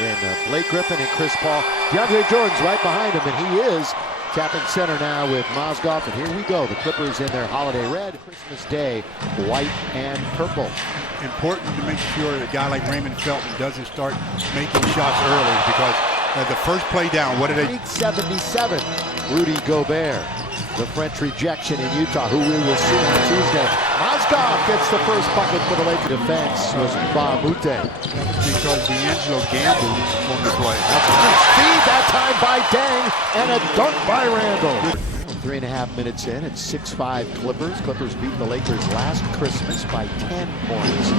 And Blake Griffin and Chris Paul. DeAndre Jordan's right behind him, and he is tapping center now with Mozgov. And here we go. The Clippers in their holiday red. Christmas Day, white and purple. Important to make sure that a guy like Raymond Felton doesn't start making shots early, because the first play down, what did they? 77, Rudy Gobert. The French rejection in Utah, who we will see on Tuesday. Mozgov gets the first bucket for the Lakers. Defense was Bamute. Because D'Angelo gambled on the play. That's a nice feed that time by Deng, and a dunk by Randall. 3.5 minutes in, it's 6-5 Clippers. Clippers beat the Lakers last Christmas by 10 points.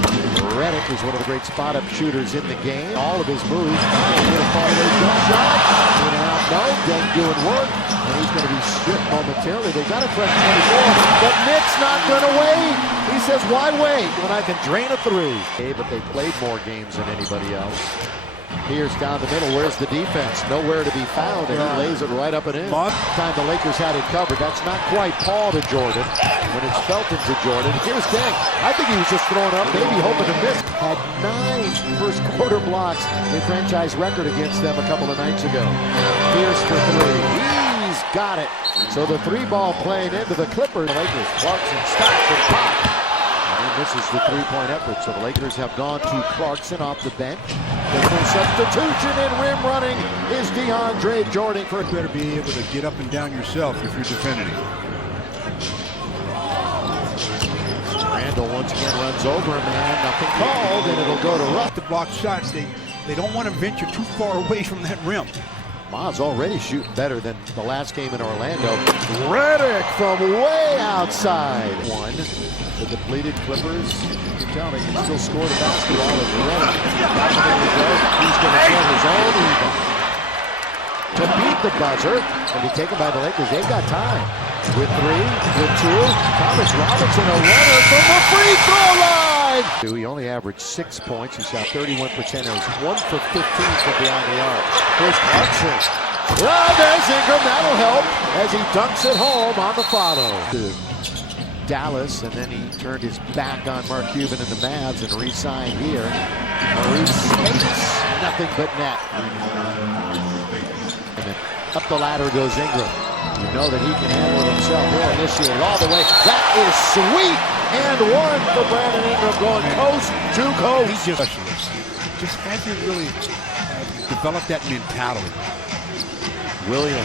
Redick is one of the great spot-up shooters in the game. All of his moves. Hit a far-away jump shot. In and out, no. Deng doing work, and he's going to be stripped momentarily. They got a fresh 24, but Nick's not going to wait. He says, why wait when I can drain a three? But they played more games than anybody else. Pierce down the middle. Where's the defense? Nowhere to be found, and he lays it right up and in. Time the Lakers had it covered. That's not quite Paul to Jordan when it's Felton to Jordan. Here's Deng. I think he was just throwing up, maybe hoping to miss. Had 9 first quarter blocks, a franchise record against them a couple of nights ago. Pierce for 3. He's got it. So the 3-ball playing into the Clippers. The Lakers, Clarkson stops and pop. And this is the 3-point effort. So the Lakers have gone to Clarkson off the bench. There's no substitution, and rim running is DeAndre Jordan. You better be able to get up and down yourself if you're defending him. Randall once again runs over him, and nothing called, and it'll go to Ruff. To block shots, they don't want to venture too far away from that rim. Maz already shooting better than the last game in Orlando. Redick from way outside. One. The depleted Clippers, you can tell they can still score the basketball as Redick. He's going to get his own rebound. To beat the buzzer and be taken by the Lakers, they've got time. With 3, with 2, Thomas Robinson, a runner from the free throw line. He only averaged 6 points. He shot 31%. It was 1 for 15 from beyond the arc. Here's Clarkson. Well, there's Ingram. That'll help as he dunks it home on the follow. Dallas, and then he turned his back on Mark Cuban and the Mavs and re-signed here. Maurice makes nothing but net. And then up the ladder goes Ingram. You know that he can handle it himself. He'll initiate all the way. That is sweet. And one for Brandon Ingram going coast to coast. He just hasn't really developed that mentality. Williams,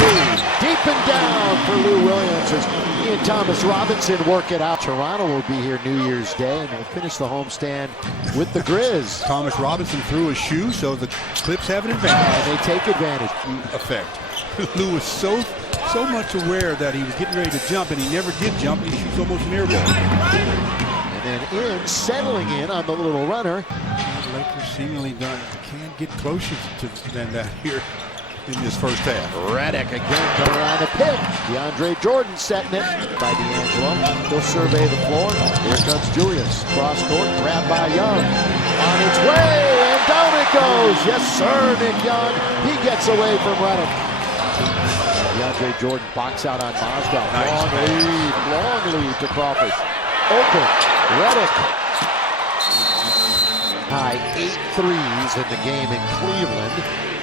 3, deep and down for Lou Williams as he and Thomas Robinson work it out. Toronto will be here New Year's Day, and they finish the homestand with the Grizz. Thomas Robinson threw a shoe, so the Clips have an advantage. And they take advantage. Effect. Lou was so much aware that he was getting ready to jump, and he never did jump. He shoots almost an air ball. And then settling in on the little runner. The Lakers seemingly can't get closer than that here in this first half. Redick again coming around the pick. DeAndre Jordan setting it by D'Angelo. He'll survey the floor. Here comes Julius. Cross court, grabbed by Young. On its way, and down it goes. Yes, sir, Nick Young. He gets away from Redick. DeAndre Jordan box out on Mozgov. Long lead to Crawford. Open. Redick. High 8 threes in the game in Cleveland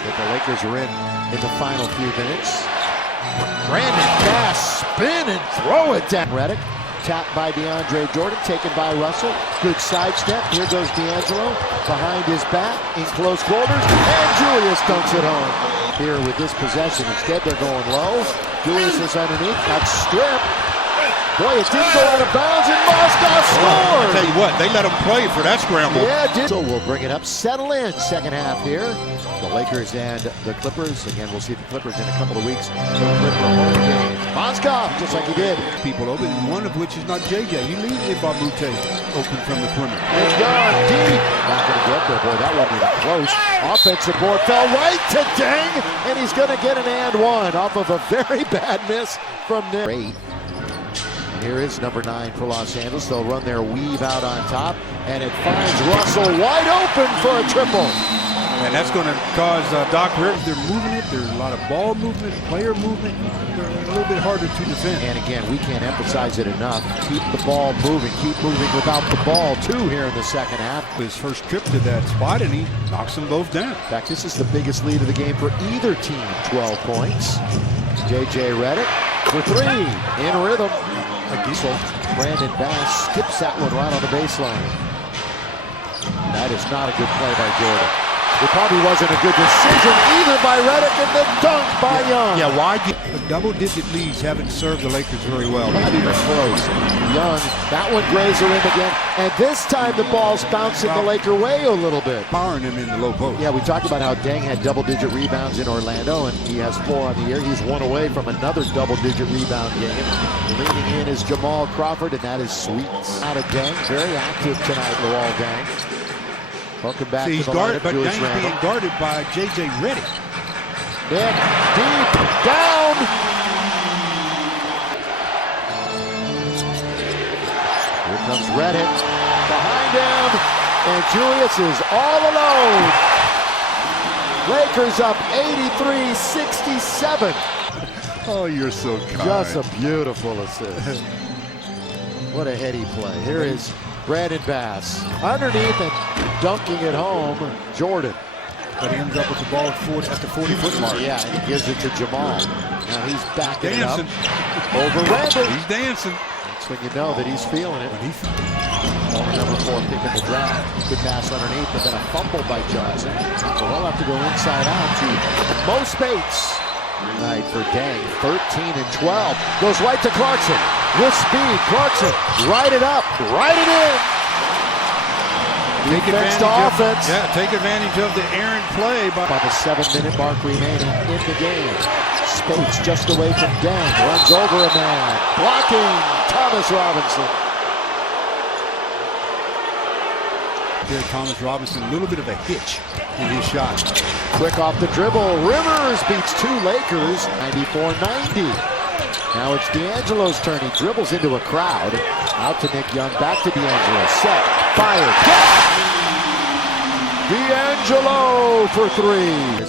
that the Lakers are in the final few minutes. Brandon Bass spin and throw it down. Redick tapped by DeAndre Jordan, taken by Russell. Good sidestep. Here goes D'Angelo behind his back in close quarters, and Julius dunks it home. Here with this possession, instead they're going low. Julius is underneath, got stripped. Boy, it didn't go out of bounds, and Mozgov scored! I'll tell you what, they let him play for that scramble. Yeah, did. So we'll bring it up, settle in, second half here. The Lakers and the Clippers. Again, we'll see the Clippers in a couple of weeks. The Clipper home games. Mozgov, just like he did. People open, one of which is not JJ. He leaves Bamute open from the perimeter. It's gone deep. Not going to get there, boy. That wasn't even close. Offensive board fell right to Deng, and he's going to get an and one off of a very bad miss from Nick. Here is number 9 for Los Angeles. They'll run their weave out on top, and it finds Russell wide open for a triple. And that's going to cause Doc Rivers. They're moving it. There's a lot of ball movement, player movement. They're a little bit harder to defend. And again, we can't emphasize it enough. Keep the ball moving. Keep moving without the ball, too, here in the second half. His first trip to that spot, and he knocks them both down. In fact, this is the biggest lead of the game for either team. 12 points. J.J. Redick for three. In rhythm. So Brandon Bass skips that one right on the baseline. That is not a good play by Jordan. It probably wasn't a good decision either by Redick, and the dunk by Young. Yeah, why? The double-digit leads haven't served the Lakers very well. Not even close. Young, that one Grazer in again, and this time the ball's bouncing the Laker way a little bit. Powering him in the low post. Yeah, we talked about how Deng had double-digit rebounds in Orlando, and he has 4 on the year. He's 1 away from another double-digit rebound game. Leaning in is Jamal Crawford, and that is Sweets. Out of Deng, very active tonight, Luol Deng. Welcome back to the guarded, lineup, but Julius Deng's being guarded by J.J. Redick. Nick, deep, down. Here comes Redick behind him, and Julius is all alone. Lakers up 83-67. Oh, you're so kind. Just a beautiful assist. What a heady play. Here is Brandon Bass underneath and dunking it home, Jordan. But he ends up with the ball at the 40-foot mark. Yeah, and he gives it to Jamal. Now he's backing dancing. it up over Randall. He's dancing. That's when you know that he's feeling it. Number 4 pick in the draft. Good pass underneath, but then a fumble by Johnson. So he'll have to go inside out to Mo Spates. Night for Deng, 13 and 12. Goes right to Clarkson. With speed, Clarkson, right it up, right it in. Take advantage to offense. Take advantage of the errant play. About the 7-minute mark remaining in the game. Spates just away from Deng, runs over a man. Blocking, Thomas Robinson. Thomas Robinson, a little bit of a hitch in his shot. Quick off the dribble. Rivers beats 2 Lakers, 94-90. Now it's D'Angelo's turn. He dribbles into a crowd. Out to Nick Young, back to D'Angelo. Set, fire, D'Angelo for 3.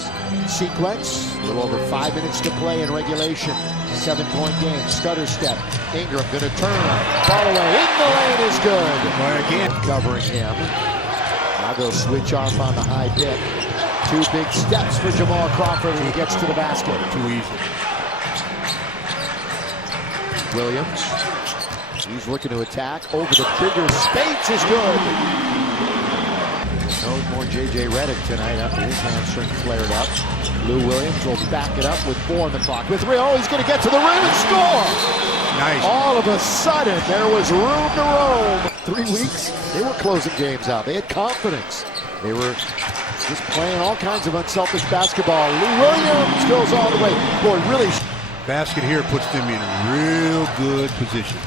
Sequence, a little over 5 minutes to play in regulation. 7-point game, stutter step. Ingram gonna turn, ball away, in the lane is good. Again, Covering him. Now they'll switch off on the high pick. 2 big steps for Jamal Crawford, and he gets to the basket. Too easy. Williams, he's looking to attack over the bigger Spates is good. No more J.J. Redick tonight after his hamstring flared up. Lou Williams will back it up with 4 on the clock. With 3, he's going to get to the rim and score. Nice. All of a sudden, there was room to roam. 3 weeks, they were closing games out. They had confidence. They were just playing all kinds of unselfish basketball. Lou Williams goes all the way. Boy, really. Basket here puts them in a real good position.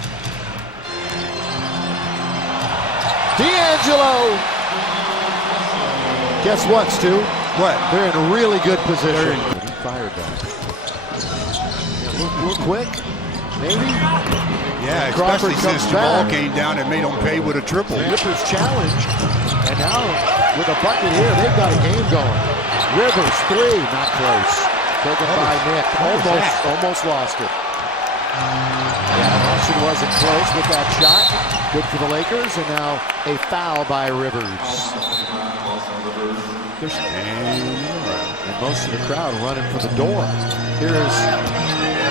D'Angelo. Guess what, Stu? What? They're in a really good position. He fired that. Real quick, maybe. Yeah, Crawford especially since the ball came down and made them pay with a triple. Rivers challenge, and now with a bucket here, they've got a game going. Rivers 3, not close. Taken by Nick. Almost lost it. Yeah, Hudson wasn't close with that shot. Good for the Lakers, and now a foul by Rivers. They're standing around. And most of the crowd running for the door. Here's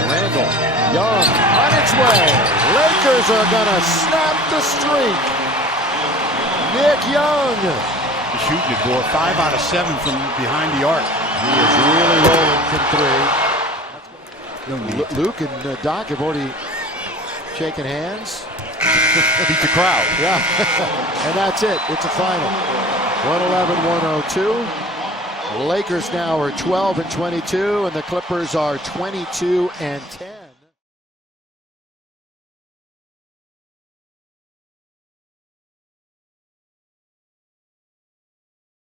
Randall. Young on its way. Lakers are gonna snap the streak. Nick Young. He's shooting it, boy. 5 out of 7 from behind the arc. He is really rolling from 3. No need. Luke and Doc have already shaken hands. Beat the crowd. Yeah, and that's it. It's a final. 111-102. The Lakers now are 12 and 22, and the Clippers are 22 and 10.